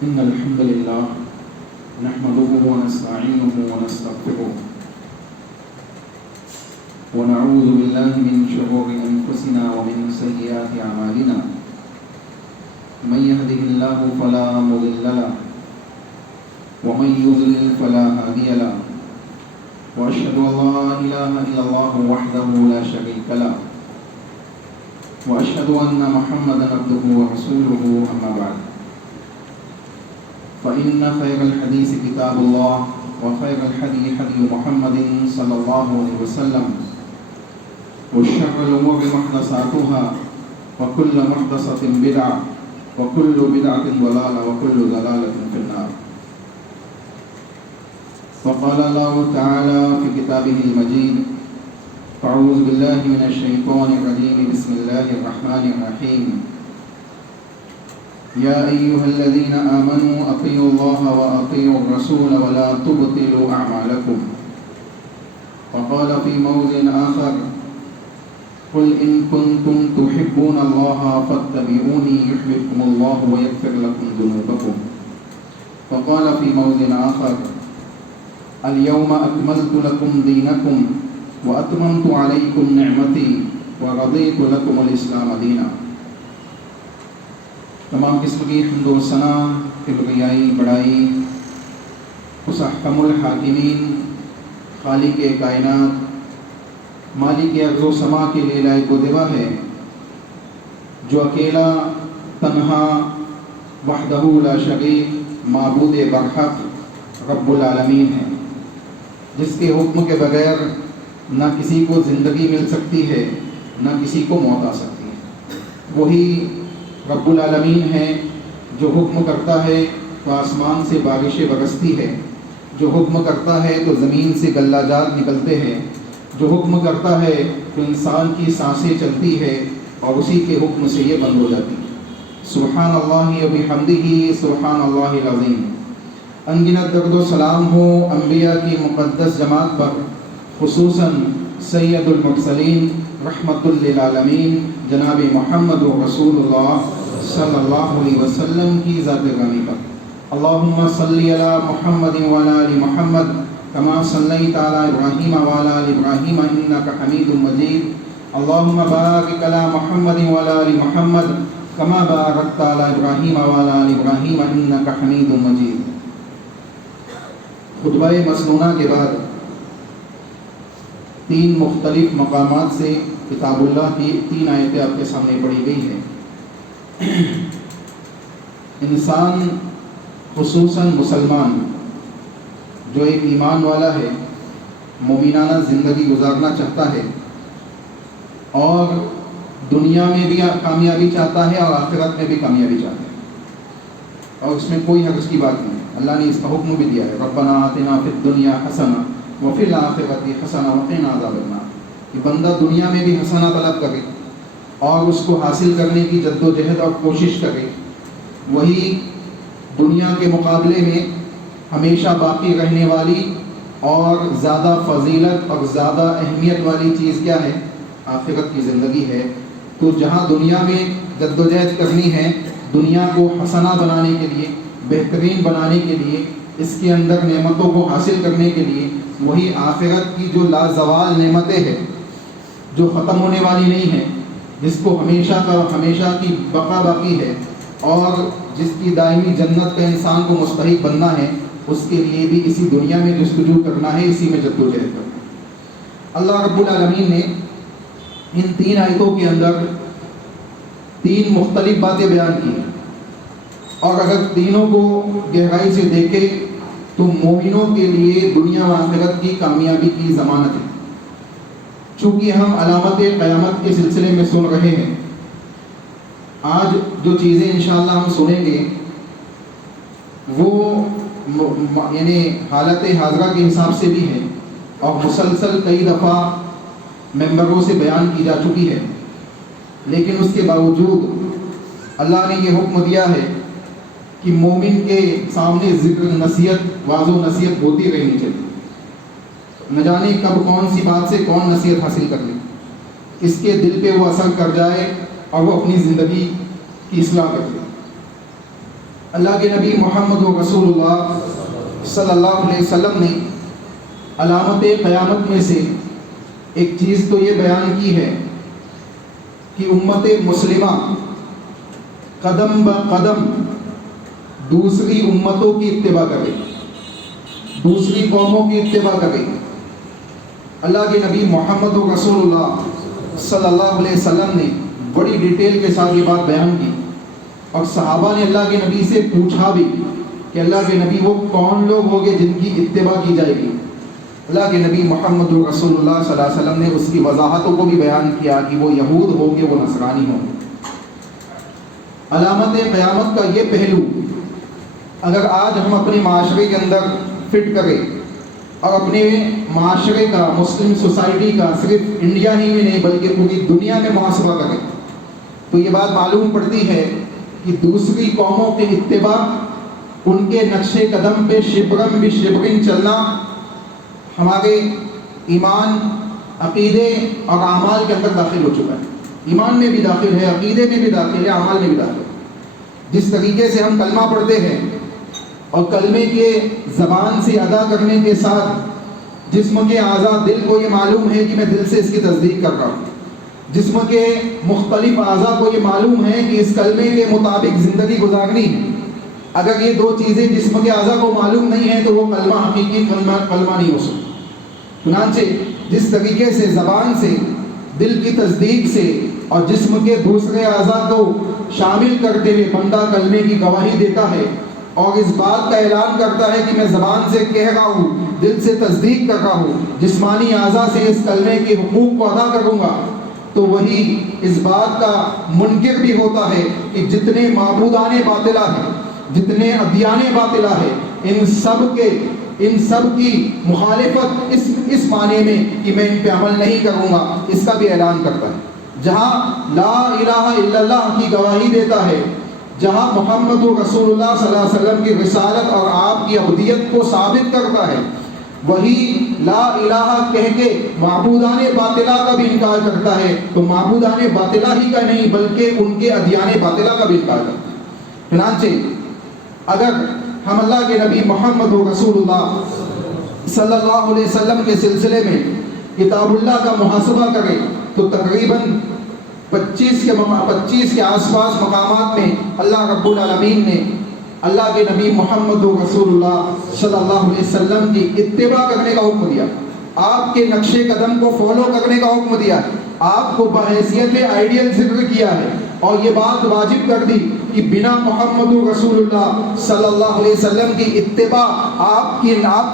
إن الحمد لله نحمده ونستعينه ونستغفره ونعوذ بالله من شرور أنفسنا ومن سيئات أعمالنا من يهده الله فلا مضل له ومن يضلل فلا هادي له وأشهد أن لا إله إلا الله وحده لا شريك له وأشهد أن محمدا عبده ورسوله أما بعد فإن خير الحديث كتاب الله وخير الهدي هدي محمد صلى الله عليه وسلم وشر الأمور محدثاتها وكل محدثة بدعة وكل بدعة ضلالة وكل ضلالة في النار. وقال الله تعالى في كتابه المجيد: أعوذ بالله من الشيطان الرجيم بسم الله الرحمن الرحيم يا أيها الذين آمنوا أطيعوا الله وأطيعوا الرسول ولا تبطلوا أعمالكم. وقال في موضع آخر: قل إن كنتم تحبون الله فاتبعوني يحببكم الله ويغفر لكم ذنوبكم. وقال في موضع آخر: اليوم أكملت لكم دينكم وأتممت عليكم نعمتي ورضيت لكم الإسلام دينا. تمام قسم کی حمد و ثنا کبریائی بڑائی اس احکم الحاکمین خالق کائنات مالک ارض و سما کے لیے لائق و دیوا ہے، جو اکیلا تنہا وحدہ لا شریک معبود برحق رب العالمین ہے، جس کے حکم کے بغیر نہ کسی کو زندگی مل سکتی ہے نہ کسی کو موت آ سکتی ہے۔ وہی رب العالمین ہے جو حکم کرتا ہے تو آسمان سے بارشیں برستی ہے، جو حکم کرتا ہے تو زمین سے غلہ جات نکلتے ہیں، جو حکم کرتا ہے تو انسان کی سانسیں چلتی ہے اور اسی کے حکم سے یہ بند ہو جاتی ہے۔ سبحان اللہ و بحمدہ سبحان اللہ العظیم۔ انگنت درود و سلام ہو انبیاء کی مقدس جماعت پر، خصوصاً سید المرسلین رحمت للعالمین جناب محمد رسول اللہ صلی اللہ علیہ وسلم کی ذات گرامی پر۔ اللہم صلی علی محمد وعلی آل محمد کما صلیت علی ابراہیم وعلی آل ابراہیم انک حمید مجید۔ اللہم بارک علی محمد وعلی آل محمد کما بارکت علی ابراہیم وعلی آل ابراہیم انک حمید مجید۔ خطبہ مسنونہ کے بعد 3 مختلف مقامات سے کتاب اللہ کی 3 آیتیں آپ کے سامنے پڑھی گئی ہیں۔ انسان خصوصاً مسلمان جو ایک ایمان والا ہے، مومنانہ زندگی گزارنا چاہتا ہے اور دنیا میں بھی کامیابی چاہتا ہے اور آخرت میں بھی کامیابی چاہتا ہے، اور اس میں کوئی حرج کی بات نہیں ہے۔ اللہ نے اس کا حکم بھی دیا ہے: ربنا آتنا فی الدنیا حسنہ وفی الآخرۃ حسنہ وقنا عذاب النار، کہ بندہ دنیا میں بھی حسنہ طلب کرے اور اس کو حاصل کرنے کی جد و جہد اور کوشش کرے، وہی دنیا کے مقابلے میں ہمیشہ باقی رہنے والی اور زیادہ فضیلت اور زیادہ اہمیت والی چیز کیا ہے؟ آخرت کی زندگی ہے۔ تو جہاں دنیا میں جد و جہد کرنی ہے، دنیا کو حسنہ بنانے کے لیے، بہترین بنانے کے لیے، اس کے اندر نعمتوں کو حاصل کرنے کے لیے، وہی آخرت کی جو لازوال نعمتیں ہیں، جو ختم ہونے والی نہیں ہیں، جس کو ہمیشہ کی بقا باقی ہے اور جس کی دائمی جنت کا انسان کو مستحق بننا ہے، اس کے لیے بھی اسی دنیا میں جستجو کرنا ہے، اسی میں جد و جہد کرنا ہے۔ اللہ رب العالمین نے ان 3 آیتوں کے اندر 3 مختلف باتیں بیان کی ہیں، اور اگر تینوں کو گہرائی سے دیکھیں تو مومنوں کے لیے دنیا و آخرت کی کامیابی کی ضمانت ہے۔ چونکہ ہم علامت قیامت کے سلسلے میں سن رہے ہیں، آج جو چیزیں انشاءاللہ ہم سنیں گے وہ یعنی حالت حاضرہ کے حساب سے بھی ہیں اور مسلسل کئی دفعہ ممبروں سے بیان کی جا چکی ہے، لیکن اس کے باوجود اللہ نے یہ حکم دیا ہے کہ مومن کے سامنے ذکر نصیحت واضح و نصیحت ہوتی رہنی چاہیے۔ نہ جانے کب کون سی بات سے کون نصیحت حاصل کر لے، اس کے دل پہ وہ اثر کر جائے اور وہ اپنی زندگی کی اصلاح کر لے۔ اللہ کے نبی محمد رسول اللہ صلی اللہ علیہ وسلم نے علامت قیامت میں سے ایک چیز تو یہ بیان کی ہے کہ امت مسلمہ قدم بقدم دوسری امتوں کی اتباع کرے، دوسری قوموں کی اتباع کرے۔ اللہ کے نبی محمد رسول اللہ صلی اللہ علیہ وسلم نے بڑی ڈیٹیل کے ساتھ یہ بات بیان کی، اور صحابہ نے اللہ کے نبی سے پوچھا بھی کہ اللہ کے نبی وہ کون لوگ ہوں گے جن کی اتباع کی جائے گی۔ اللہ کے نبی محمد رسول اللہ صلی اللہ علیہ وسلم نے اس کی وضاحتوں کو بھی بیان کیا کہ وہ یہود ہوں گے، وہ نصرانی ہوں گے۔ علامت قیامت کا یہ پہلو اگر آج ہم اپنے معاشرے کے اندر فٹ کریں اور اپنے معاشرے کا، مسلم سوسائٹی کا، صرف انڈیا ہی میں نہیں بلکہ پوری دنیا میں محاسبہ کریں تو یہ بات معلوم پڑتی ہے کہ دوسری قوموں کے اتباع، ان کے نقش قدم پہ شبرم بھی شبرن چلنا ہمارے ایمان، عقیدے اور اعمال کے اندر داخل ہو چکا ہے۔ ایمان میں بھی داخل ہے، عقیدے میں بھی داخل ہے، اعمال میں بھی داخل ہے۔ جس طریقے سے ہم کلمہ پڑھتے ہیں اور کلمے کے زبان سے ادا کرنے کے ساتھ جسم کے اعضاء، دل کو یہ معلوم ہے کہ میں دل سے اس کی تصدیق کر رہا ہوں، جسم کے مختلف اعضاء کو یہ معلوم ہے کہ اس کلمے کے مطابق زندگی گزارنی ہے۔ اگر یہ دو چیزیں جسم کے اعضاء کو معلوم نہیں ہیں تو وہ کلمہ حقیقی کلمہ نہیں ہو سکتا۔ چنانچہ جس طریقے سے زبان سے، دل کی تصدیق سے اور جسم کے دوسرے اعضاء کو شامل کرتے ہوئے بندہ کلمے کی گواہی دیتا ہے اور اس بات کا اعلان کرتا ہے کہ میں زبان سے کہہ رہا ہوں، دل سے تصدیق کر رہا ہوں، جسمانی اعضاء سے اس کلمے کے حقوق کو ادا کروں گا، تو وہی اس بات کا منکر بھی ہوتا ہے کہ جتنے معبودان باطلہ ہیں، جتنے ادیان باطلہ ہیں، ان سب کی مخالفت اس معنی میں کہ میں ان پہ عمل نہیں کروں گا، اس کا بھی اعلان کرتا ہے۔ جہاں لا الہ الا اللہ کی گواہی دیتا ہے، جہاں محمد رسول اللہ صلی اللہ علیہ وسلم کی رسالت اور آپ کی عبودیت کو ثابت کرتا ہے، وہی لا الہ کہہ کے معبودان باطلہ کا بھی انکار کرتا ہے، تو معبودان باطلہ ہی کا نہیں بلکہ ان کے ادیان باطلہ کا بھی انکار کرتا ہے۔ چنانچہ اگر ہم اللہ کے نبی محمد رسول اللہ صلی اللہ علیہ وسلم کے سلسلے میں کتاب اللہ کا محاسبہ کریں تو تقریباً 25 کے آس پاس مقامات میں اللہ رب العالمین نے اللہ کے نبی محمد رسول اللہ صلی اللہ علیہ وسلم کی اتباع کرنے کا حکم دیا، آپ کے نقش قدم کو فالو کرنے کا حکم دیا، آپ کو بحیثیت آئیڈیل ذکر کیا ہے اور یہ بات واجب کر دی کہ بنا محمد رسول اللہ صلی اللہ علیہ وسلم کی اتباع، آپ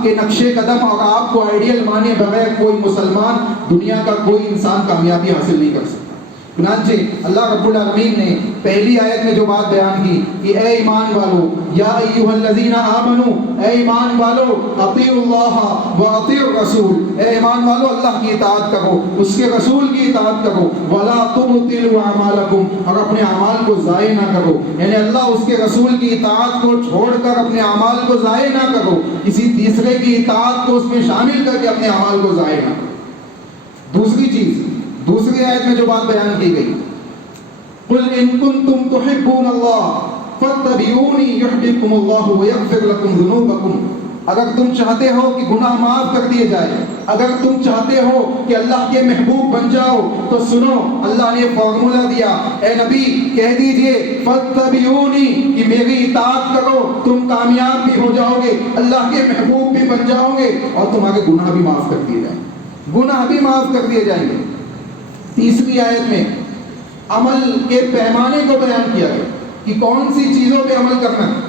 کے نقش قدم اور آپ کو آئیڈیل مانے بغیر کوئی مسلمان، دنیا کا کوئی انسان کامیابی حاصل نہیں کر سکتا۔ چنانچہ اللہ رب العالمین نے پہلی آیت میں جو بات بیان کی کہ اے ایمان والو، یا ایھا الذین آمنو، اے ایمان والو، اطیعوا اللہ و اطیعوا الرسول، اے ایمان والو اللہ کی اطاعت کرو، اس کے رسول کی اطاعت کرو، ولا تبطلوا اعمالکم، اور اپنے اعمال کو ضائع نہ کرو، یعنی اللہ اس کے رسول کی اطاعت کو چھوڑ کر اپنے اعمال کو ضائع نہ کرو، کسی تیسرے کی اطاعت کو اس میں شامل کر کے اپنے اعمال کو ضائع نہ کرو۔ دوسری چیز، دوسری آیت میں جو بات بیان کی گئی، قل ان کنتم تحبون اللہ فاتبعونی یحببکم اللہ ویغفر لکم ذنوبکم، اگر تم چاہتے ہو کہ گناہ معاف کر دیے جائے، اگر تم چاہتے ہو کہ اللہ کے محبوب بن جاؤ تو سنو، اللہ نے فارمولہ دیا، اے نبی کہہ دیجئے فاتبعونی، کہ میری اطاعت کرو، تم کامیاب بھی ہو جاؤ گے، اللہ کے محبوب بھی بن جاؤ گے اور تمہارے گناہ بھی معاف کر دیے جائیں گے، گناہ بھی معاف کر دیے جائیں گے۔ تیسری آیت میں عمل کے پیمانے کو بیان کیا گیا کہ کون سی چیزوں پہ عمل کرنا ہے،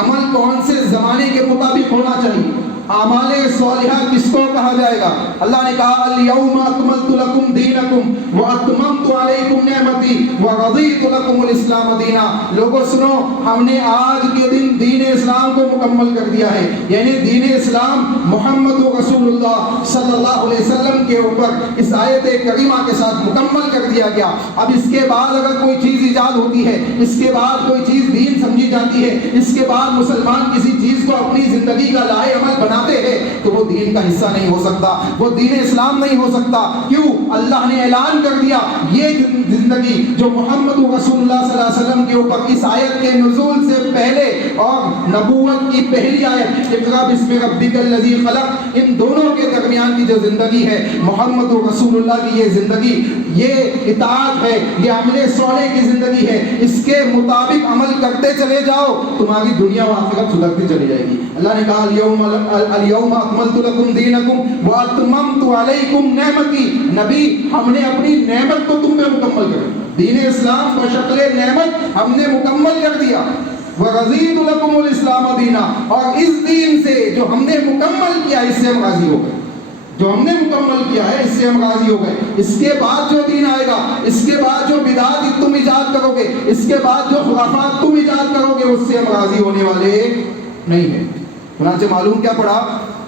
عمل کون سے زمانے کے مطابق ہونا چاہیے، اعمال صالحہ کس کو کہا جائے گا۔ اللہ نے کہا الیوم اکملت لکم دینکم واتممت علیکم نعمتی ورضیت لکم الاسلام دینا، لوگوں سنو، ہم نے آج کے دن دین اسلام کو مکمل کر دیا ہے، یعنی دین اسلام محمد رسول اللہ صلی اللہ علیہ وسلم کے اوپر اس آیت کریمہ کے ساتھ مکمل کر دیا گیا۔ اب اس کے بعد اگر کوئی چیز ایجاد ہوتی ہے، اس کے بعد کوئی چیز دین سمجھی جاتی ہے، اس کے بعد مسلمان کسی چیز کو اپنی زندگی کا لائے عمل بناتے ہیں تو وہ دین کا حصہ نہیں ہو سکتا، وہ دین اسلام نہیں ہو سکتا۔ کیوں؟ اللہ نے اعلان کر دیا یہ زندگی جو محمد رسول اللہ صلی اللہ علیہ وسلم کے اوپر اس آیت کے نزول سے پہلے اور نبوت کی پہلی آیت اقرا بسم ربک الذی خلق، ان دونوں کے درمیان کی جو زندگی ہے محمد رسول اللہ کی، یہ زندگی یہ اطاعت ہے، یہ عمل صالح کی زندگی ہے، اس کے مطابق عمل کرتے چلے جاؤ، تمہاری دنیا و آخرت سدھرتی چلی جائے گی۔ اللہ نے کہا الیوم اکملت لکم دینکم واتممت علیکم نعمتی، نبی ہم نے اپنی نعمت کو تم پہ مکمل کر دیا، دین اسلام کو شکل نعمت ہم نے مکمل کر دیا۔ وَرَضِيتُ لَكُمُ الْإِسْلَامَ دِينًا، اور اس دین سے جو ہم نے مکمل کیا اس سے ہم راضی ہو گئے، جو ہم نے مکمل کیا ہے اس سے ہم راضی ہو گئے۔ اس کے بعد جو دین آئے گا، اس کے بعد جو بدعات تم ایجاد کرو گے، اس کے بعد جو خرافات تم ایجاد کرو گے، اس سے ہم راضی ہونے والے نہیں ہیں۔ چنانچہ معلوم کیا پڑا؟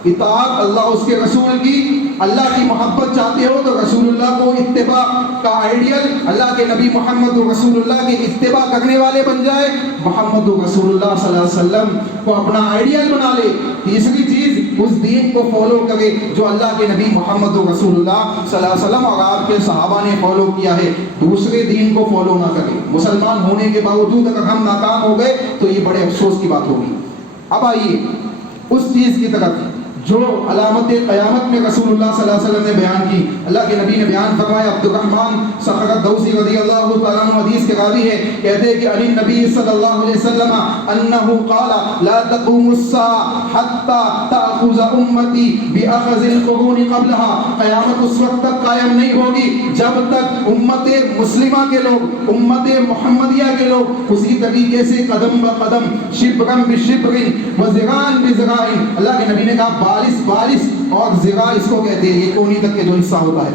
اطاعت اللہ اس کے رسول کی، اللہ کی محبت چاہتے ہو تو رسول اللہ کو اتباع کا آئیڈیل، اللہ کے نبی محمد رسول اللہ کی اتباع کرنے والے بن جائے، محمد رسول اللہ صلی اللہ علیہ وسلم کو اپنا آئیڈیل بنا لے۔ تیسری چیز، اس دین کو فالو کرے جو اللہ کے نبی محمد رسول اللہ صلی اللہ علیہ وسلم اور آپ کے صحابہ نے فالو کیا ہے، دوسرے دین کو فالو نہ کرے۔ مسلمان ہونے کے باوجود اگر ہم ناکام ہو گئے تو یہ بڑے افسوس کی بات ہوگی۔ اب آئیے اس چیز کی طرف جو علامت قیامت میں رسول اللہ صلی اللہ علیہ وسلم نے بیان کی۔ اللہ کے نبی نے بیان فرمایا، عبد الرحمن صخر الدوسی رضی اللہ تعالیٰ عنہ حدیث کے راوی ہے، کہتے ہیں کہ علی نبی صلی اللہ علیہ وسلم انہ قال لا تقوم الساعة حتى تأخذ امتی بأخذ القرون قبلها، قیامت اس وقت تک قائم نہیں ہوگی جب تک امت مسلمہ کے لوگ، امت محمدیہ کے لوگ اسی طریقے سے قدم بقدم، شبرا بشبر وذراعا بذراع، اللہ کے نبی نے کہا بالس اور ذراع اس کو کہتے ہیں، یہ کونی تک کے جو حصہ ہوتا ہے،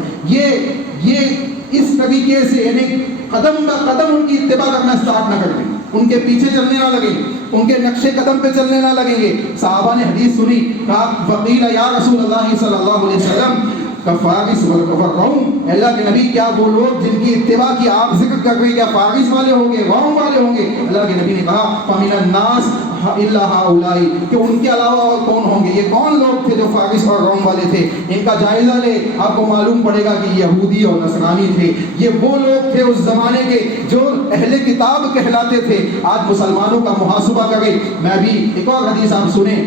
یہ اس طریقے سے یعنی قدم با قدم ان کی اتباع کرنا اسٹارٹ نہ کریں، ان کے پیچھے چلنے نہ لگیں، ان کے نقشے قدم پہ چلنے نہ لگیں گے۔ صحابہ نے حدیث سنی، کہا وقیل یا رسول اللہ صلی اللہ علیہ وسلم فارس والروم، اللہ کے نبی کیا وہ لوگ جن کی اتباع کی آپ ذکر کر رہے کیا فارس والے ہوں گے، روم والے ہوں گے؟ اللہ کے نبی نے کہا فمن الناس الا هؤلاء، کہ ان کے علاوہ اور کون ہوں گے؟ یہ کون لوگ تھے جو فارس اور روم والے تھے؟ ان کا جائزہ لے، آپ کو معلوم پڑے گا کہ یہودی اور نصرانی تھے۔ یہ وہ لوگ تھے اس زمانے کے جو اہل کتاب کہلاتے تھے۔ آج مسلمانوں کا محاسبہ کرے۔ میں بھی ایک اور حدیث آپ سنیں،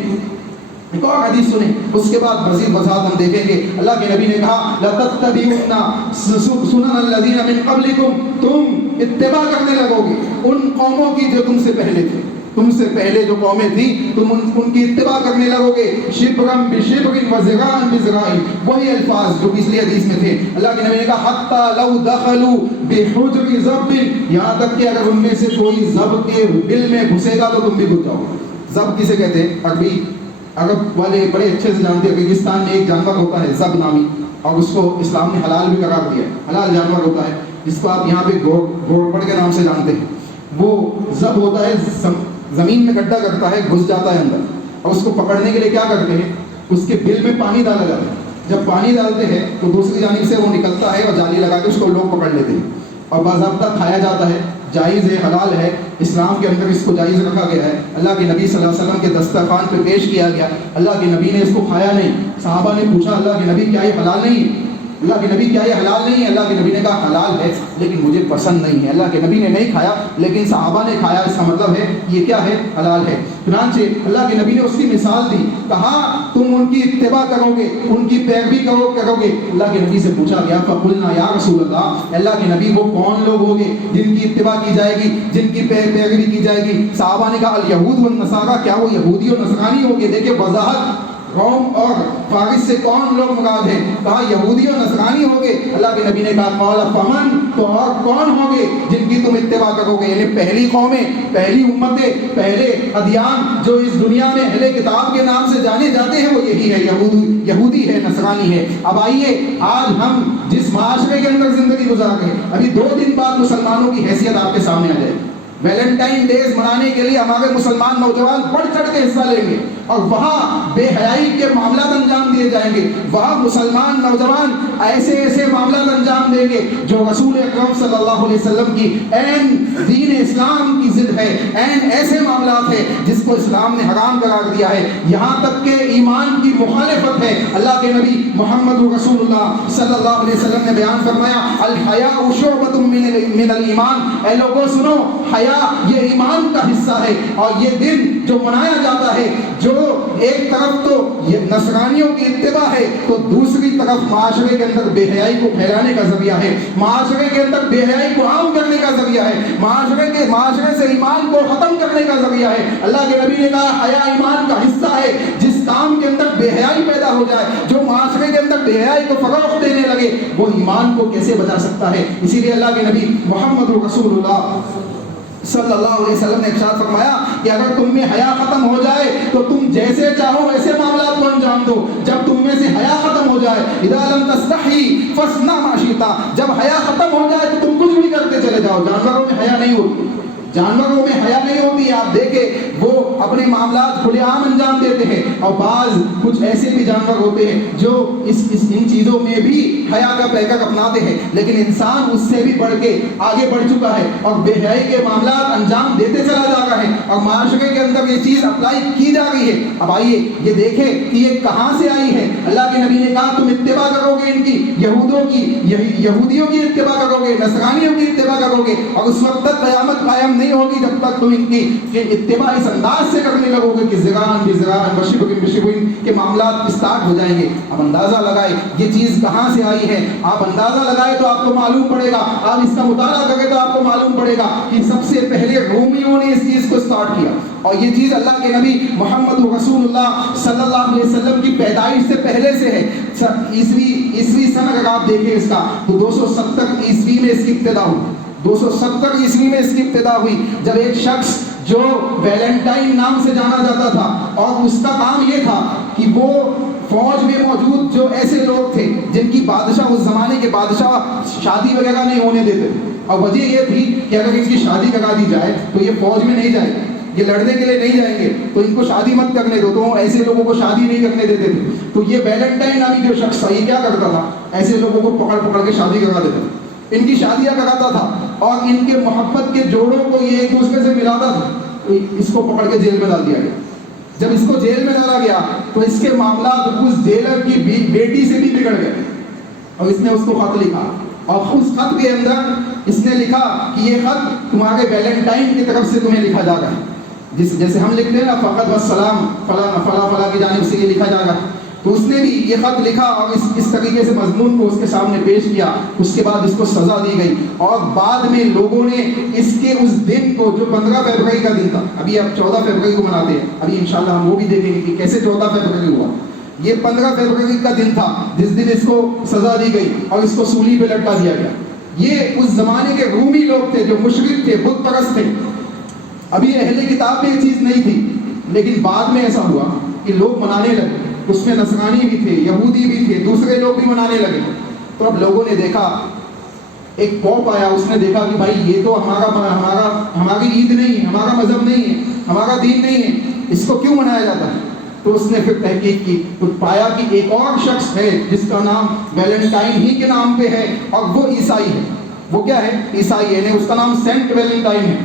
ایک اور حدیث سنیں، اس کے بعد مزید وضاحت ہم دیکھیں گے۔ اللہ کے نبی نے کہا لَتَتَّبِعُنَّ سُنَنَ الَّذِينَ مِن قَبْلِكُمْ، تم اتباع کرنے لگو گے ان قوموں کی جو تم سے پہلے تھے، تم سے پہلے جو قومیں تھیں تم ان کی اتباع کرنے لگو گے، شبرا بشبر وذراعا بذراع، وہی الفاظ جو پچھلی حدیث میں تھے۔ اللہ کے نبی نے کہا حتی لو دخلوا بحجر ضب، یہاں تک کہ اگر ان میں سے کوئی ضب کے بل میں گھسے گا تو تم بھی گھس جاؤ گے۔ ضب کسے کہتے ہیں؟ عرب والے بڑے اچھے سے جانتے ہیں، ریگستان میں ایک جانور ہوتا ہے ضب نامی، اور اس کو اسلام نے حلال بھی قرار دیا ہے، حلال جانور ہوتا ہے جس کو آپ یہاں پہ گھوڑپڑ کے نام سے جانتے ہیں۔ وہ ضب ہوتا ہے، زمین میں گڈھا کرتا ہے، گھس جاتا ہے اندر، اور اس کو پکڑنے کے لیے کیا کرتے ہیں؟ اس کے بل میں پانی ڈالا جاتا ہے، جب پانی ڈالتے ہیں تو دوسری جانب سے وہ نکلتا ہے اور جالی لگا کے اس کو لوگ پکڑ لیتے ہیں، اور باضابطہ کھایا جاتا ہے، جائز ہے، حلال ہے، اسلام کے اندر اس کو جائز رکھا گیا ہے۔ اللہ کے نبی صلی اللہ علیہ وسلم کے دسترخوان پہ پیش کیا گیا، اللہ کے نبی نے اس کو کھایا نہیں۔ صحابہ نے پوچھا اللہ کے نبی کیا یہ حلال نہیں ہے؟ اللہ کے نبی کیا یہ حلال نہیں ہے؟ اللہ کے نبی نے کہا حلال ہے لیکن مجھے پسند نہیں ہے۔ اللہ کے نبی نے نہیں کھایا لیکن صحابہ نے کھایا، اس کا مطلب ہے یہ کیا ہے؟ حلال ہے۔ چنانچہ اللہ کے نبی نے اس کی مثال دی، کہا تم ان کی اتباع کرو گے، ان کی پیروی کرو گے۔ اللہ کے نبی سے پوچھا گیا فقلنا یا رسول اللہ، اللہ کے نبی وہ کون لوگ ہوں گے جن کی اتباع کی جائے گی، جن کی پیروی کی جائے گی؟ صحابہ نے کہا الیہود والنصارى، کیا وہ یہودی اور نصرانی ہوں گے؟ دیکھیں وضاحت، روم اور فارس سے کون لوگ مراد ہیں؟ کہا یہودی اور نصرانی ہوں گے۔ اللہ کے نبی نے کہا قال فمن، تو اور کون ہوں گے جن کی تم اتباع کرو گے؟ یعنی پہلی قومیں، پہلی امتیں، پہلے ادیان جو اس دنیا میں اہل کتاب کے نام سے جانے جاتے ہیں وہ یہی ہے، یہودی ہے، نصرانی ہے۔ اب آئیے آج ہم جس معاشرے کے اندر زندگی گزار رہے ہیں، ابھی 2 دن بعد مسلمانوں کی حیثیت آپ کے سامنے آ جائے گی۔ ویلنٹائن ڈیز منانے کے لیے ہمارے مسلمان نوجوان بڑھ چڑھ کے حصہ لیں گے، اور وہاں بے حیائی کے معاملات انجام دیے جائیں گے. وہاں مسلمان نوجوان ایسے ایسے معاملات انجام دیں گے جو رسول اکرم صلی اللہ علیہ وسلم کی عین دین اسلام کی ضد ہے, عین ایسے معاملات ہے جس کو اسلام نے حرام قرار دیا ہے, یہاں تک کہ ایمان کی مخالفت ہے. اللہ کے نبی محمد رسول اللہ صلی اللہ علیہ وسلم نے بیان فرمایا الحیاء شعبۃ من الایمان, اے لوگوں سنو, حیا یہ ایمان کا حصہ ہے. اور یہ دن جو منایا جاتا ہے, جو ایک طرف تو یہ نصرانیوں کی اتباع ہے تو دوسری طرف معاشرے کے اندر بے حیائی کو پھیلانے کا ذریعہ ہے, معاشرے کے اندر بے حیائی کو عام کرنے کا ذریعہ ہے, معاشرے سے ایمان کو ختم کرنے کا ذریعہ ہے. اللہ کے نبی نے کہا حیا ایمان کا حصہ ہے. جس کام کے اندر بے حیائی پیدا ہو جائے, جو معاشرے کے اندر بے حیائی کو فروغ دینے لگے, وہ ایمان کو کیسے بچا سکتا ہے؟ اسی لیے اللہ کے نبی محمد رسول اللہ صلی اللہ علیہ وسلم نے ارشاد فرمایا کہ اگر تم میں حیا ختم ہو جائے تو تم جیسے چاہو ویسے معاملات کو انجام دو. جب تم میں سے حیا ختم ہو جائے, اذا لم تستحی فاصنع ما شئت, جب حیا ختم ہو جائے تو تم کچھ بھی کرتے چلے جاؤ. جانوروں میں حیا نہیں ہوتی, جانوروں میں حیا نہیں ہوتی. آپ دیکھیں وہ اپنے معاملات کھلے عام انجام دیتے ہیں, اور بعض کچھ ایسے بھی جانور ہوتے ہیں جو ان چیزوں میں بھی حیا کا پیکر اپناتے ہیں, لیکن انسان اس سے بھی بڑھ کے آگے بڑھ چکا ہے اور بے حیائی کے معاملات انجام دیتے چلا جا رہا ہے, اور معاشرے کے اندر یہ چیز اپلائی کی جا رہی ہے. اب آئیے یہ دیکھیں کہ یہ کہاں سے آئی ہے. اللہ کے نبی نے کہا تم اتباع کرو گے ان کی, یہودیوں کی اتباع کرو گے, نصرانیوں کی اتباع کرو گے, اور اس وقت تک قیامت قائم نہیں ہوگی جب تک تم ان کی اتباع اس انداز سے کرنے لگو گے کہ زران بزران وشبن بشبن کے معاملات اسٹارٹ ہو جائیں گے. اب اندازہ لگائے یہ چیز کہاں سے آئی ہے. آپ اندازہ لگائے تو آپ کو معلوم پڑے گا, آپ اس کا مطالعہ کریں تو آپ کو معلوم پڑے گا کہ سب سے پہلے رومیوں نے اس چیز کو اسٹارٹ کیا. اور یہ چیز اللہ کے نبی محمد رسول اللہ صلی اللہ علیہ وسلم کی پیدائش سے پہلے سے ہے. عیسوی سن اگر آپ دیکھیں اس کا تو 270 عیسوی میں اس کی ابتدا ہوئی. 270 عیسوی میں اس کی ابتدا ہوئی جب ایک شخص جو ویلنٹائن نام سے جانا جاتا تھا, اور اس کا کام یہ تھا کہ وہ فوج میں موجود جو ایسے لوگ تھے جن کی بادشاہ, اس زمانے کے بادشاہ شادی وغیرہ نہیں ہونے دیتے, اور وجہ یہ تھی کہ اگر ان کی شادی کرا دی جائے تو یہ فوج میں نہیں جائیں گے, یہ لڑنے کے لیے نہیں جائیں گے, تو ان کو شادی مت کرنے دو. تو ایسے لوگوں کو شادی نہیں کرنے دیتے تھے. تو یہ ویلنٹائن نامی جو شخص تھا یہ کیا کرتا تھا, ایسے لوگوں کو پکڑ پکڑ کے شادی کرا دیتا تھا, ان کی شادیاں کراتا تھا, اور ان کے محبت کے جوڑوں کو یہ ایک دوسرے سے ملاتا تھا. اس کو پکڑ کے جیل میں ڈال دیا گیا. جب اس کو جیل میں ڈالا گیا تو اس کے معاملات اس جیلر کی بیٹی سے بھی بگڑ گئے, اور اس نے اس کو خط لکھا, اور اس خط کے اندر اس نے لکھا کہ یہ خط تمہارے ویلنٹائن کی طرف سے تمہیں لکھا جا رہا ہے. جیسے ہم لکھتے ہیں نا فقط والسلام فلاں فلاں فلاں کی جانب سے یہ لکھا جا رہا ہے, تو اس نے بھی یہ خط لکھا اور اس طریقے سے مضمون کو اس کے سامنے پیش کیا. اس کے بعد اس کو سزا دی گئی, اور بعد میں لوگوں نے اس کے اس دن کو جو 15 فروری کا دن تھا, ابھی آپ 14 فروری کو مناتے ہیں, ابھی انشاءاللہ ہم وہ بھی دیکھیں گے کہ کیسے 14 فروری ہوا. یہ 15 فروری کا دن تھا جس دن اس کو سزا دی گئی اور اس کو سولی پہ لٹکا دیا گیا. یہ اس زمانے کے رومی لوگ تھے جو مشرک تھے, بت پرست تھے. ابھی اہل کتاب میں یہ چیز نہیں تھی, لیکن بعد میں ایسا ہوا کہ لوگ منانے لگے. اس میں نصرانی بھی تھے, یہودی بھی تھے, دوسرے لوگ بھی منانے لگے. تو اب لوگوں نے دیکھا, ایک پوپ آیا, اس نے دیکھا کہ بھائی یہ تو ہماری عید نہیں ہے, ہمارا مذہب نہیں ہے, ہمارا دین نہیں ہے, اس کو کیوں منایا جاتا ہے. تو اس نے پھر تحقیق کی تو پایا کہ ایک اور شخص ہے جس کا نام ویلنٹائن ہی کے نام پہ ہے, اور وہ عیسائی ہے. وہ کیا ہے, عیسائی ہے, اس کا نام سینٹ ویلنٹائن ہے.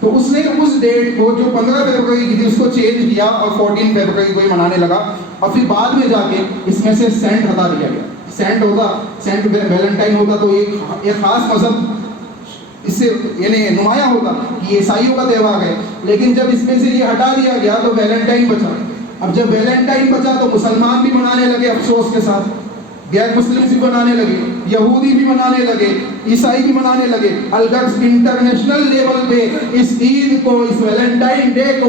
تو اس نے اس ڈیٹ کو جو 15 فروری کی تھی اس کو چینج کیا اور 14 فروری کو ہی منانے لگا. اور پھر بعد میں جا کے اس میں سے سینٹ ہٹا دیا گیا. سینٹ ویلنٹائن ہوتا تو ایک خاص مذہب اس سے یعنی نمایاں ہوتا کہ یہ عیسائیوں کا تہوار ہے, لیکن جب اس میں سے یہ ہٹا دیا گیا تو ویلنٹائن بچا. اب جب ویلنٹائن بچا تو مسلمان بھی منانے لگے افسوس کے ساتھ, غیر مسلم بھی منانے لگے, یہودی بھی منانے لگے, عیسائی بھی منانے لگے. الغرض انٹرنیشنل لیول پہ اس عید کو, اس ویلنٹائن ڈے کو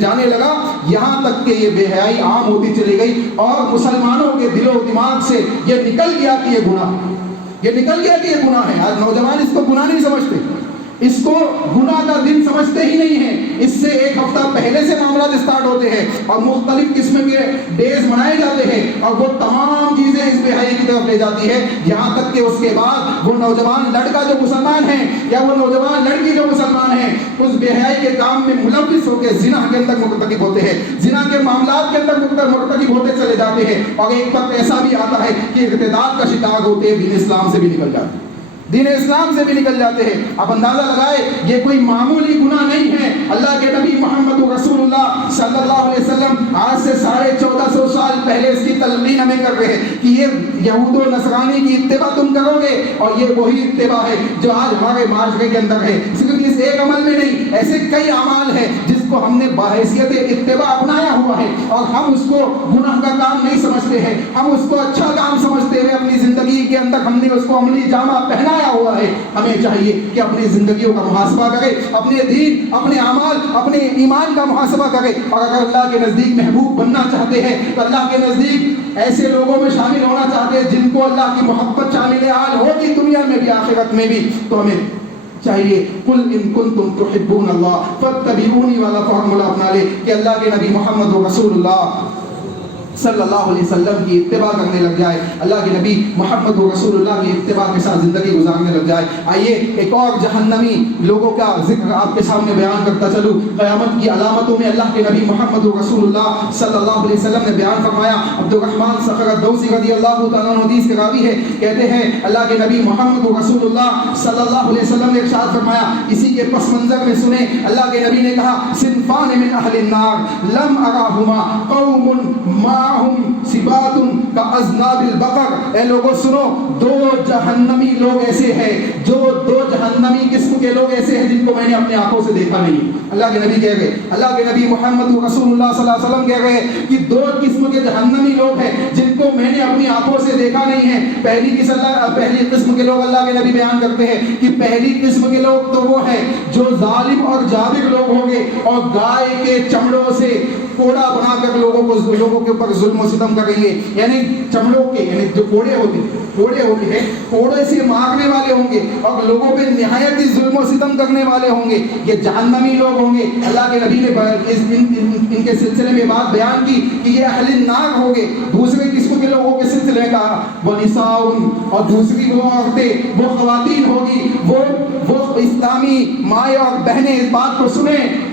جانے لگا, یہاں تک کہ یہ بے حیائی عام ہوتی چلی گئی, اور مسلمانوں کے دل و دماغ سے یہ نکل گیا کہ یہ گناہ ہے. آج نوجوان اس کو گناہ نہیں سمجھتے, اس کو گناہ کا دن سمجھتے ہی نہیں ہیں. اس سے ایک ہفتہ پہلے سے معاملات اسٹارٹ ہوتے ہیں اور مختلف قسم کے ڈیز منائے جاتے ہیں, اور وہ تمام چیزیں اس بے حیائی کی طرف لے جاتی ہے، یہاں تک کہ اس کے بعد وہ نوجوان لڑکا جو مسلمان ہے یا وہ نوجوان لڑکی جو مسلمان ہے اس بے حیائی کے کام میں ملوث ہو کے زنا کے اندر مرتکب ہوتے ہیں، زنا کے معاملات کے اندر مرتکب ہوتے چلے جاتے ہیں، اور ایک وقت ایسا بھی آتا ہے کہ ارتداد کا شکار ہوتے دین اسلام سے بھی نکل جاتے ہیں، دین اسلام سے بھی نکل جاتے ہیں۔ اب اندازہ لگائے یہ کوئی معمولی گناہ نہیں ہے۔ اللہ کے نبی محمد رسول اللہ صلی اللہ علیہ وسلم آج سے 1450 سال پہلے اس کی تلقین ہمیں کر رہے ہیں کہ یہ یہود و نصرانی کی اتباع تم کرو گے، اور یہ وہی اتباع ہے جو آج ہمارے معاشرے کے اندر ہے۔ صرف اس ایک عمل میں نہیں، ایسے کئی اعمال ہیں جس کو ہم نے بحیثیت اتباع اپنایا ہوا ہے، اور ہم اس کو گناہ کا کام نہیں سمجھتے ہیں، ہم اس کو اچھا کام سمجھتے ہوئے اپنی زندگی کے اندر ہم نے اس کو عملی جامہ پہنا ہوا ہے۔ ہمیں چاہیے کہ اپنی زندگیوں کا محاسبہ کرے، اپنے دین، اپنے اعمال، اپنے ایمان کا محاسبہ کرے، اور اگر اللہ کے نزدیک محبوب بننا چاہتے ہیں تو اللہ کے نزدیک ایسے لوگوں میں شامل ہونا چاہتے ہیں جن کو اللہ کی محبت شامل حال ہوگی دنیا میں بھی آخرت میں بھی، تو ہمیں چاہیے قل ان کنتم تحبون اللہ فاتبعونی والا فارمولا اپنا لے کہ اللہ کے نبی محمد رسول اللہ صلی اللہ علیہ وسلم کی اتباع کرنے لگ جائے، اللہ کے نبی محمد رسول اللہ کی اتباع کے ساتھ زندگی گزارنے لگ جائے۔ آئیے ایک اور جہنمی لوگوں کا ذکر آپ کے سامنے بیان کرتا چلوں۔ قیامت کی علامتوں میں اللہ کے نبی محمد رسول اللہ صلی اللہ علیہ وسلم نے بیان فرمایا، عبد الرحمن صخر الدوسی رضی اللہ تعالیٰ عنہ حدیث کے راوی ہے، کہتے ہیں اللہ کے نبی محمد رسول اللہ صلی اللہ علیہ وسلم نے ارشاد فرمایا، اسی کے پس منظر میں سنیں اللہ کے نبی نے کہا، صنفان من اہل النار لم اراہما قوم سبات کا اذناب البقر، اے لوگوں سنو، دو جہنمی لوگ ایسے ہیں، جو دو جہنمی قسم کے لوگ ایسے ہیں جن کو میں نے اپنے آنکھوں سے دیکھا نہیں۔ اللہ کے نبی کہہ گئے، اللہ کے نبی محمد رسول اللہ صلی اللہ علیہ وسلم کہہ گئے کہ دو قسم کے جہنمی لوگ ہیں جن کو میں نے اپنی آنکھوں سے دیکھا نہیں ہے۔ پہلی قسم کے لوگ اللہ کے نبی بیان کرتے ہیں کہ پہلی قسم کے لوگ تو وہ ہیں جو ظالم اور جابر لوگ ہوں گے، اور گائے کے چمڑوں سے کوڑا بنا کر لوگوں کے اوپر ظلم و ستم کریں گے، یعنی چمڑوں کے، یعنی جو کوڑے ہوتے ہیں کوڑے سے مارنے والے ہوں گے اور لوگوں پہ نہایت ہی ظلم و ستم کرنے والے ہوں گے، یہ جہنمی لوگ ہوں گے۔ اللہ کے نبی نے ان کے سلسلے میں بات بیان کی کہ یہ اہل النار ہوں گے۔ دوسرے قسم کے لوگوں کے سلسلے میں کہا وَنِسَاءٌ، اور دوسری وہ عورتیں، وہ خواتین ہوگی، وہ اسلامی مائیں اور بہنیں اس بات کو سنیں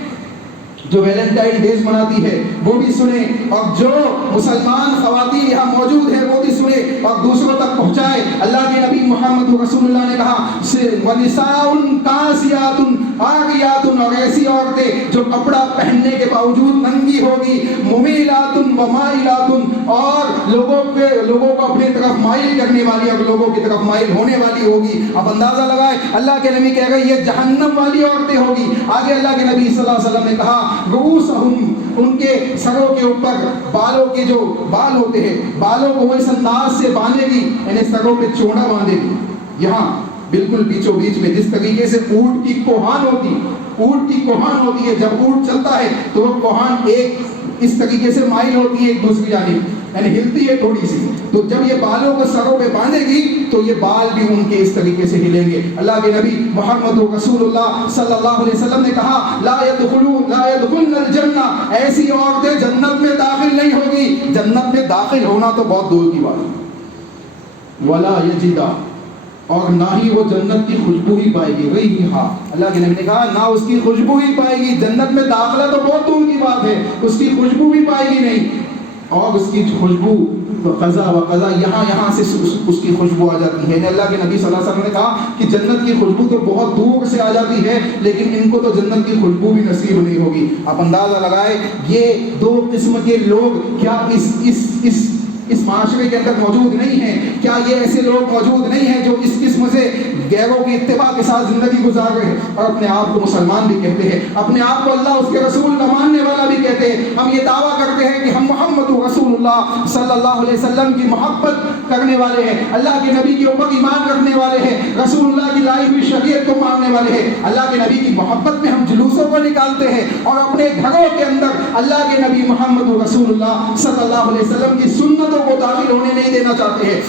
جو ویلنٹائن ڈیز مناتی ہے، وہ بھی سنیں، اور جو مسلمان خواتین یہاں موجود ہیں وہ بھی سنیں اور دوسروں تک پہنچائے۔ اللہ کے نبی محمد رسول اللہ نے کہا وَنِسَاءٌ كَاسِيَاتٌ عَارِيَاتٌ، اور ایسی عورتیں جو کپڑا پہننے کے باوجود ننگی ہوگی، مُمِيلَاتٌ وَمَائِلَاتٌ، اور لوگوں کو اپنی طرف مائل کرنے والی اور لوگوں کی طرف مائل ہونے والی ہوگی۔ اب اندازہ لگائے اللہ کے نبی کہہ گئے یہ جہنم والی عورتیں ہوگی۔ آگے اللہ کے نبی صلی اللہ علیہ وسلم نے کہا رؤوسہم، ان کے سروں کے اوپر بالوں کے جو بال ہوتے ہیں بالوں کو وہ اس انداز سے باندھے گی، یعنی سروں پہ چوڑا باندھے گی، یہاں بالکل بیچوں بیچ میں، جس طریقے سے اونٹ کی کوہان ہوتی ہے، جب اونٹ چلتا ہے تو وہ کوہان ایک اس طریقے سے مائل ہوتی ہے ایک دوسری جانب، یعنی ہلتی ہے تھوڑی سی، تو جب یہ بالوں کو سروں پہ باندھے گی تو یہ بال بھی ان کے اس طریقے سے ہلیں گے۔ اللہ کے نبی محمد رسول اللہ صلی اللہ علیہ وسلم نے کہا لا يدخلن الجنہ، ایسی عورتیں جنت میں داخل نہیں ہوگی۔ جنت میں داخل ہونا تو بہت دور کی بات ہے، ولا یجدہ، اور نہ ہی وہ جنت کی خوشبو ہی پائے گی۔ وہی ہاں اللہ کے نبی نے کہا نہ اس کی خوشبو ہی پائے گی، جنت میں داخلہ تو بہت دور کی بات ہے، اس کی خوشبو بھی پائے گی نہیں، اور اس کی خوشبو قضا و قضا یہاں سے اس کی خوشبو آ جاتی ہے۔ اللہ کے نبی صلی اللہ علیہ وسلم نے کہا کہ جنت کی خوشبو تو بہت دور سے آ جاتی ہے، لیکن ان کو تو جنت کی خوشبو بھی نصیب نہیں ہوگی۔ آپ اندازہ لگائے یہ دو قسم کے لوگ کیا اس معاشرے کے اندر موجود نہیں ہیں؟ کیا یہ ایسے لوگ موجود نہیں ہیں جو اس قسم سے غیروں کی اتباع کے ساتھ زندگی گزار رہے ہیں اور اپنے آپ کو مسلمان بھی کہتے ہیں، اپنے آپ کو اللہ اس کے رسول کا ماننے والا بھی کہتے ہیں؟ ہم یہ دعویٰ کرتے ہیں کہ ہم محمد رسول اللہ صلی اللہ علیہ وسلم کی محبت کرنے والے ہیں، اللہ کے نبی کے اوپر ایمان رکھنے والے ہیں، رسول اللہ کی لائی ہوئی شریعت کو ماننے والے ہیں۔ اللہ کے نبی کی محبت میں ہم جلوسوں کو نکالتے ہیں اور اپنے گھروں کے اندر اللہ کے نبی محمد رسول اللہ صلی اللہ علیہ وسلم کی سنتوں کو داخل ہونے نہیں دینا چاہتے ہیں،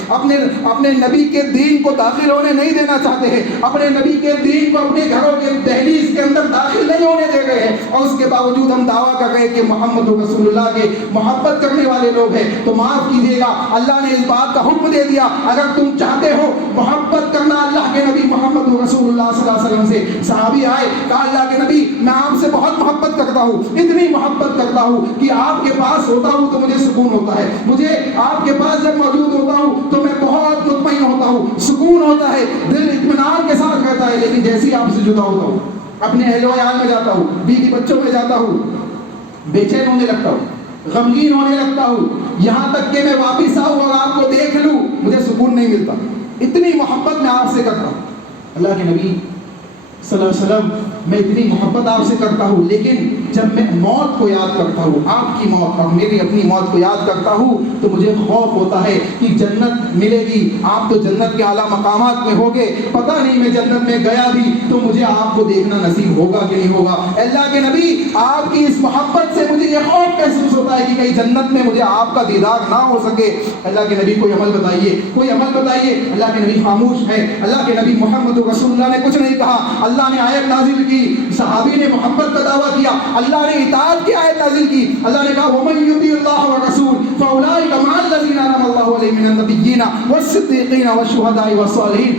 اپنے نبی کے دین کو داخل ہونے نہیں دینا چاہتے ہیں، اپنے نبی کے دین کو اپنے گھروں کے دہلیز کے اندر داخل نہیں ہونے دے رہے ہیں، اور اس کے باوجود ہم دعویٰ کر رہے ہیں کہ محمد رسول اللہ کے محبت کرنے والے لوگ ہیں تو معاف کیجیے گا. اللہ نے اس بات کا حکم دے دیا اگر تم چاہتے ہو محبت کرنا اللہ کے نبی محمد رسول اللہ صلی اللہ علیہ وسلم سے. صحابی آئے, کہا اللہ کے نبی میں آپ سے بہت محبت کرتا ہوں, اتنی محبت کرتا ہوں کہ آپ کے پاس ہوتا ہوں تو مجھے سکون ہوتا ہے, مجھے آپ کے پاس جب موجود ہوتا ہوں تو میں بہت مطمئن ہوتا ہوں, سکون ہوتا ہے, دل اطمینان کے ساتھ رہتا ہے. لیکن جیسے ہی آپ سے جدا ہوتا ہوں, اپنے اہل و عیال میں جاتا ہوں, بیوی بچوں میں جاتا ہوں, بے چین ہونے لگتا ہوں, غمگین ہونے لگتا ہوں, یہاں تک کہ میں واپس آؤں اور آپ کو دیکھ لوں مجھے سکون نہیں ملتا. اتنی محبت میں آپ سے کرتا ہوں. اللہ کے نبی صلی اللہ علیہ وسلم میں اتنی محبت آپ سے کرتا ہوں, لیکن جب میں موت کو یاد کرتا ہوں, آپ کی موت اور میری اپنی موت کو یاد کرتا ہوں, تو مجھے خوف ہوتا ہے کہ جنت ملے گی, آپ تو جنت کے اعلیٰ مقامات میں ہوگے, پتہ نہیں میں جنت میں گیا بھی تو مجھے آپ کو دیکھنا نصیب ہوگا کہ نہیں ہوگا. اللہ کے نبی آپ کی اس محبت سے مجھے یہ خوف محسوس ہوتا ہے کہ کہیں جنت میں مجھے آپ کا دیدار نہ ہو سکے. اللہ کے نبی کوئی عمل بتائیے, کوئی عمل بتائیے. اللہ کے نبی خاموش ہے. اللہ کے نبی محمد رسول اللہ نے کچھ نہیں کہا. اللہ نے آیت نازل کی, صحابی نے محبت کا دعویٰ کیا, اللہ نے اطاعت کی آیت نازل کی. اللہ نے کہا وَمَن يُطِعِ اللَّهَ وَرَسُولَهُ فَأُولَٰئِكَ مَعَ الَّذِينَ أَنْعَمَ اللَّهُ عَلَيْهِم مِّنَ النَّبِيِّينَ وَالصِّدِّيقِينَ وَالشُّهَدَاءِ وَالصَّالِحِينَ.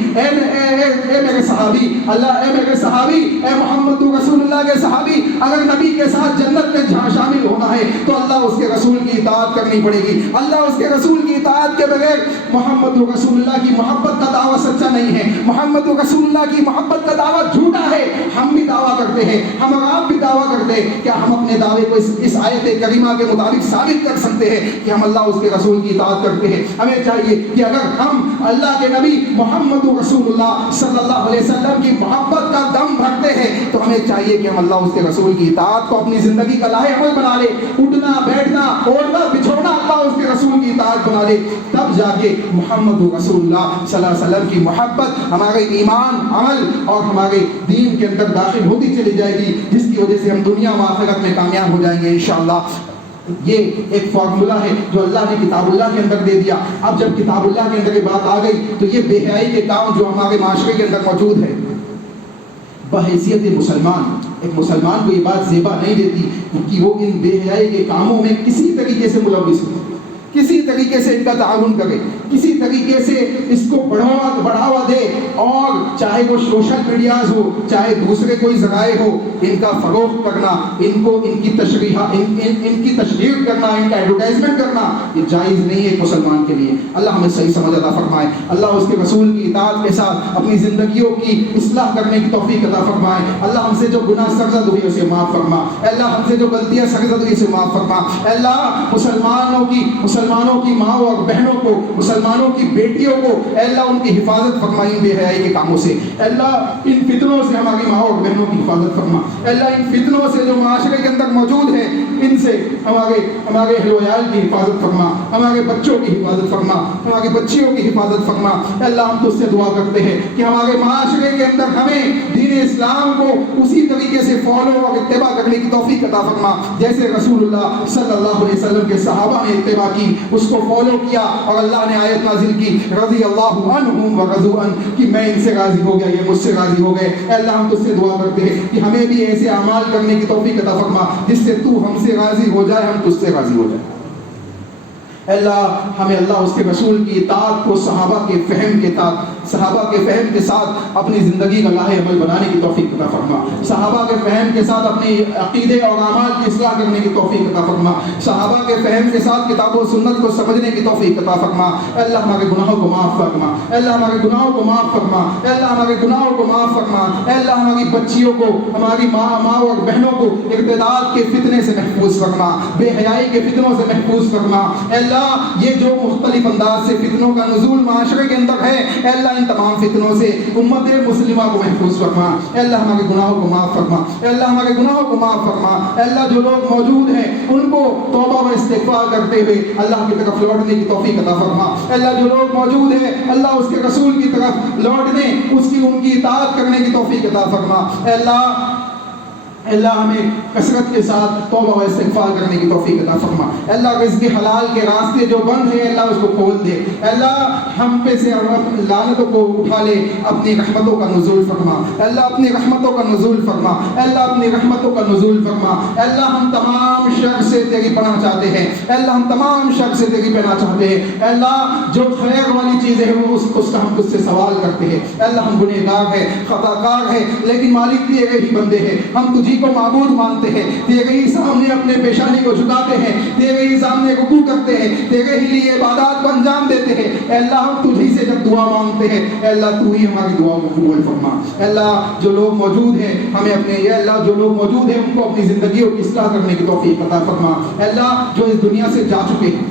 اے میرے صحابی, اللہ اے میرے صحابی, اے محمد رسول اللہ کے صحابی, اگر نبی کے ساتھ جنت میں شامل ہونا ہے تو اللہ اس کے رسول کی اطاعت کرنی پڑے گی. اللہ اس کے رسول کی اطاعت کے بغیر محمد رسول اللہ کی محبت کا دعویٰ سچا نہیں ہے. محمد رسول اللہ کی محبت کا دعویٰ جھوٹا ہے. ہم بھی دعویٰ کرتے ہیں, ہم اور آپ بھی دعویٰ کرتے ہیں. کیا ہم اپنے دعوے کو اس آیت کریمہ کے مطابق ثابت کر سکتے ہیں کہ ہم اللہ اس کے رسول کی اطاعت کرتے ہیں؟ ہمیں چاہیے کہ اگر ہم اللہ کے نبی محمد رسول اللہ صلی اللہ علیہ وسلم کی محبت کا دم بھرتے ہیں تو ہمیں چاہیے کہ ہم اللہ اس کے رسول کی اطاعت کو اپنی زندگی کا لاہے عمل بنا لے. اٹھنا بیٹھنا اوڑھنا بچھوڑنا اللہ اس کے رسول کی اطاعت بنا لے. تب جا کے محمد رسول اللہ صلی اللہ علیہ وسلم کی محبت ہمارے ایمان, عمل اور ہمارے دین کے اندر داخل ہوتی چلی جائے گی, جس کی وجہ سے ہم دنیا و آخرت میں کامیاب ہو جائیں گے انشاءاللہ. یہ ایک فارمولہ ہے جو اللہ نے کتاب اللہ کے اندر دے دیا. اب جب کتاب اللہ کے اندر یہ بات آ گئی تو یہ بے حیائی کے کام جو ہمارے معاشرے کے اندر موجود ہے, بحیثیت مسلمان ایک مسلمان کو یہ بات زیبا نہیں دیتی کہ وہ ان بے حیائی کے کاموں میں کسی طریقے سے ملوث ہو, کسی طریقے سے ان کا تعاون کرے, کسی طریقے سے اس کو بڑھاوا دے, اور چاہے وہ سوشل میڈیاز ہو, چاہے دوسرے کوئی ذرائع ہو, ان کا فروغ کرنا, ان کو ان کی تشہیر کرنا, ان کا ایڈورٹائزمنٹ کرنا, یہ جائز نہیں ہے ایک مسلمان کے لیے. اللہ ہمیں صحیح سمجھ عطا فرمائے. اللہ اس کے رسول کی اطاعت کے ساتھ اپنی زندگیوں کی اصلاح کرنے کی توفیق عطا فرمائے. اللہ ہم سے جو گناہ سرزد ہوئی اسے معاف فرما. اللہ ہم سے جو غلطیاں سرزد ہوئی اسے معاف فرما. اللہ مسلمانوں کی ماں اور بہنوں کو, مسلمانوں کی بیٹیوں کو اے اللہ ان کی حفاظت فرمائی بے حیائی کے کاموں سے. اے اللہ ان فتنوں سے ہماری ماں اور بہنوں کی حفاظت فرما. اے اللہ ان فتنوں سے جو معاشرے کے اندر موجود ہیں ان سے ہمارے اہل و عیال کی حفاظت فرما, ہمارے بچوں کی حفاظت فرما, ہماری بچیوں کی حفاظت فرما. اے اللہ ہم تجھ سے دعا کرتے ہیں کہ ہمارے معاشرے کے اندر ہمیں دین اسلام کو اسی طریقے سے فالو اور اتباع کرنے کی توفیق عطا فرما جیسے رسول اللہ صلی اللہ علیہ وسلم کے صحابہ نے اتباع کی, اس کو فالو کیا, اور اللہ نے آیت نازل کی رضی اللہ عنہم ورضوا عنہ کہ میں ان سے راضی ہو گیا, یہ مجھ سے راضی ہو گئے. اے اللہ ہم تجھ سے دعا کرتے ہیں کہ ہمیں بھی ایسے اعمال کرنے کی توفیق عطا فرما جس سے تو ہم سے راضی ہو جائے, ہم تجھ سے راضی ہو جائے. اللہ ہمیں اللہ اس کے رسول کی اطاعت کو صحابہ کے فہم کے ساتھ اپنی زندگی کا لاہے عمل بنانے کی توفیق عطا فرما. صحابہ کے فہم کے ساتھ اپنے عقیدے اور اعمال کی اصلاح کرنے کی توفیق عطا فرما. صحابہ کے فہم کے ساتھ کتاب و سنت کو سمجھنے کی توفیق عطا فرما. اے اللہ ہمارے گناہوں کو معاف فرما. اے اللہ ہمارے گناہوں کو معاف فرما. اے اللہ ہمارے گناہوں کو معاف فرما. اے اللہ ہماری بچیوں کو, ہماری ماں اور بہنوں کو ارتداد کے فتنے سے محفوظ فرما, بے حیائی کے فتنوں سے محفوظ فرما. اے اللہ یہ جو مختلف انداز سے فتنوں کا نزول معاشرے کے اندر ہے, اے اللہ ان تمام فتنوں سے امت مسلمہ کو محفوظ فرما. اے اللہ ہمارے گناہوں کو معاف فرما. اے اللہ ہمارے گناہوں کو معاف فرما. اے اللہ جو لوگ موجود ہیں ان کو توبہ و استغفار کرتے ہوئے اللہ کی طرف لوٹنے کی توفیق عطا فرما. اے اللہ جو لوگ موجود ہیں اللہ اس کے رسول کی طرف لوٹنے, ان کی اطاعت کرنے کی توفیق عطا فرما. اے اللہ اللہ ہمیں کثرت کے ساتھ توبہ و استغفار کرنے کی توفیق عطا فرما. اللہ رزق حلال کے راستے جو بند ہیں اللہ اس کو کھول دے. اللہ ہم پہ سے لعنتوں کو اٹھا لے, اپنی رحمتوں کا نزول فرما. اللہ اپنی رحمتوں کا نزول فرما. اللہ اپنی رحمتوں کا نزول فرما. اللہ ہم تمام شر سے تیری پناہ چاہتے ہیں. اللہ ہم تمام شر سے تیری پناہ چاہتے ہیں. اللہ جو خیر والی چیزیں ہیں وہ اس کا ہم تجھ سے سوال کرتے ہیں. اللہ ہم گنہگار ہیں, خطا کار ہیں, لیکن مالک تیرے ہی بندے ہیں. ہم تجھی کو معبود مانتے ہیں, تیرے ہی سامنے اپنے پیشانی کو جھکاتے ہیں, تیرے ہی سامنے رکوع کرتے ہیں, تیرے ہی لیے عبادات کو انجام دیتے ہیں. اے اللہ ہم تجھی سے جب دعا مانگتے ہیں اے اللہ تو ہی ہماری دعاؤں کو قبول فرما. اے اللہ جو لوگ موجود ہیں ہمیں اپنے اے اللہ جو لوگ موجود ہیں ان کو اپنی زندگیوں کی اصلاح کرنے کی توفیق عطا فرما. اے اللہ جو اس دنیا سے جا چکے ہیں,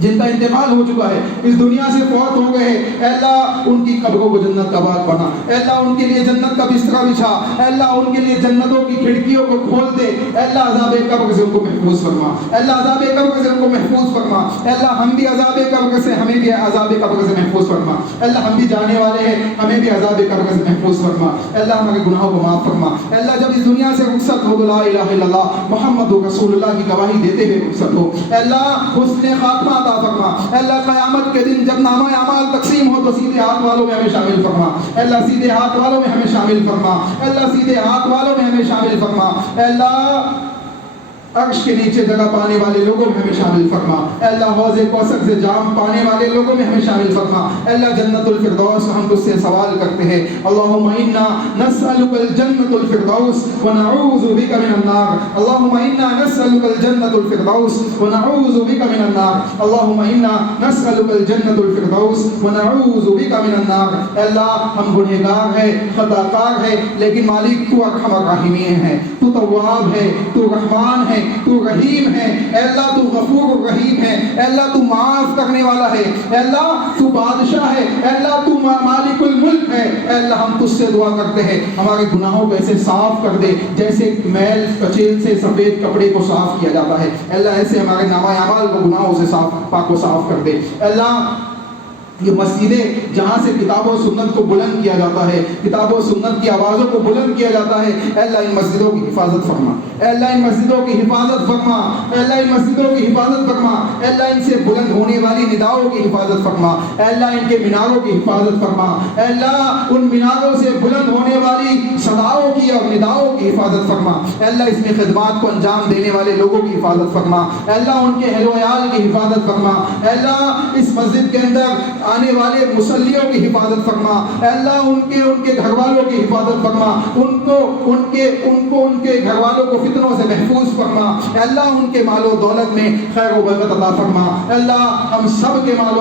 جن کا انتقال ہو چکا ہے, اس دنیا سے فوت ہو گئے, اے اللہ ان کی قبروں کو جنت کا باغ بنا. اے اللہ ان کے لیے جنت کا بستر بچھا. اے اللہ ان کے لیے جنتوں کی کھڑکیوں کو کھول دے. اے اللہ عذاب قبر سے ان کو محفوظ فرما. اے اللہ عذاب قبر سے ان کو محفوظ فرما. اے اللہ ہم بھی عذاب قبر سے, ہمیں بھی عذاب قبر سے محفوظ فرما. اے اللہ ہم بھی جانے والے ہیں, ہمیں بھی عذاب قبر سے محفوظ فرما. اے اللہ ہمارے گناہوں کو معاف فرما. اے اللہ جب اس دنیا سے رخصت ہو تو لا الہ الا اللہ محمد رسول اللہ کی گواہی دیتے ہوئے رخصت ہو. اے اللہ حسن خاتمہ عطا فرما. اے اللہ قیامت کے دن جب نامہ اعمال تقسیم ہو تو سیدھے ہاتھ والوں میں ہمیں شامل فرما. اے اللہ سیدھے ہاتھ والوں میں ہمیں شامل فرما. اے اللہ سیدھے ہاتھ والوں میں ہمیں شامل فرما. اے اللہ عرش کے نیچے جگہ پانے والے لوگوں میں ہمیں شامل فرما. اے اللہ حوض کوثر سے جام پانے والے لوگوں میں ہمیں شامل فرما. اے اللہ جنت الفردوس ہم تجھ سے سوال کرتے ہیں. اللہم انا نسألک الجنت الفردوس ونعوذ بک من النار. اللہم انا نسألک الجنت الفردوس ونعوذ بک من النار. اللہم انا نسألک الجنت الفردوس ونعوذ بک من النار. اے اللہ ہم گنہگار ہیں, خطا کار ہیں, لیکن مالک تو ارحم الراحمین ہے, تو تواب ہے, تو رحمان ہے, تو رحیم ہے. اے اللہ تو غفور الرحیم ہے. اے اللہ تو معاف کرنے والا ہے. اے اللہ تو بادشاہ ہے. اے اللہ تو مالک الملک ہے. اے اللہ ہم تجھ سے دعا کرتے ہیں ہمارے گناہوں کو ایسے صاف کر دے جیسے میل کچیل سے سفید کپڑے کو صاف کیا جاتا ہے. اے اللہ ایسے ہمارے نامہ اعمال کو گناہوں سے صاف پاک و صاف کر دے. اے اللہ یہ مسجدیں جہاں سے کتاب و سنت کو بلند کیا جاتا ہے, کتاب و سنت کی آوازوں کو بلند کیا جاتا ہے, اے اللہ ان مسجدوں کی حفاظت فرما. اے اللہ ان مسجدوں کی حفاظت فرما. اے اللہ ان مسجدوں کی حفاظت فرما. اے اللہ ان سے بلند ہونے والی نداؤں کی حفاظت فرما. اے اللہ ان کے میناروں کی حفاظت فرما. اے اللہ ان میناروں سے بلند ہونے والی صداؤں کی اور نداؤں کی حفاظت فرما. اے اللہ اس میں خدمات کو انجام دینے والے لوگوں کی حفاظت فرما. اے اللہ ان کے اہل و عیال کی حفاظت فرما. اے اللہ اس مسجد کے اندر آنے والے مصلیوں کی حفاظت فرما. اے اللہ ان کے گھر والوں کی حفاظت فرما. ان کے گھر والوں کو فتنوں سے محفوظ فرما. اے اللہ ان کے مال و دولت میں خیر و برکت عطا فرما. اے اللہ ہم سب کے مال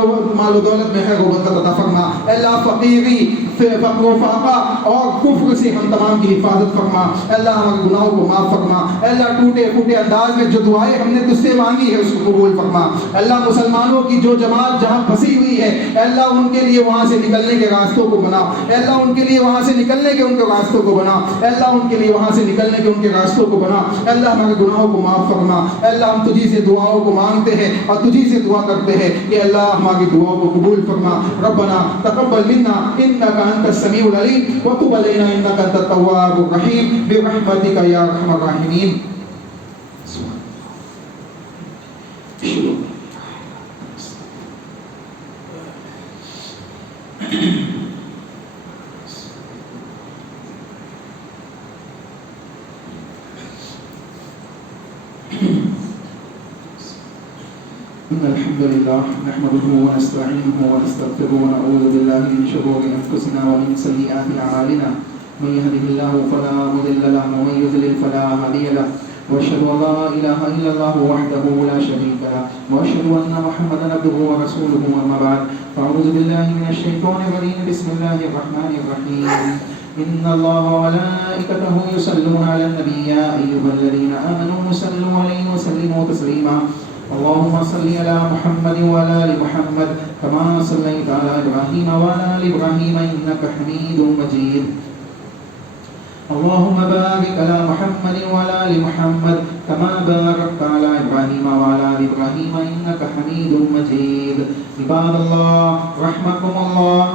و دولت میں خیر و برکت عطا فرما. اے اللہ فقیری, فقر و فاقہ اور کفر سے ہم تمام کی حفاظت فرما. اے اللہ ہمارے گناہوں کو معاف فرما. اے اللہ ٹوٹے پھوٹے انداز میں جو دعائیں ہم نے تجھ سے مانگی ہے اس کو قبول فرما. اے اللہ مسلمانوں کی جو جماعت جہاں پھنسی ہوئی ہے اے اللہ ان کے لیے وہاں سے نکلنے کے راستوں کو بنا. اے اللہ ان کے لیے وہاں سے نکلنے کے ان کے راستوں کو بنا. اے اللہ ان کے لیے وہاں سے نکلنے کے ان کے راستوں کو بنا. اے اللہ ہمارے گناہوں کو معاف فرما. اے اللہ ہم تجھی سے دعاؤں کو مانگتے ہیں اور تجھی سے دعا کرتے ہیں کہ اللہ ہماری دعاؤں کو قبول فرما. ربنا تقبل منا انک انت السمیع العلیم وتب علینا انک انت التواب الرحیم برحمتک یا ارحم الراحمین. إن الحمد لله نحمده ونستعينه ونستغفره ونعوذ بالله من شرور أنفسنا ومن سيئات أعمالنا من يهده الله فلا مضل له ومن يضلل فلا هادي له وأشهد أن لا إله إلا الله وحده لا شريك له وأشهد أن محمدا عبده ورسوله أما بعد فأعوذ بالله من الشيطان الرجيم بسم الله الرحمن الرحيم إن الله وملائكته يصلون على النبي يا أيها الذين آمنوا صلوا عليه وسلموا تسليما اللهم صل على محمد وعلى آل محمد كما صليت على إبراهيم وعلى آل إبراهيم إنك حميد مجيد اللهم بارك على محمد وعلى آل محمد كما باركت على إبراهيم وعلى آل إبراهيم إنك حميد مجيد عباد الله رحمكم الله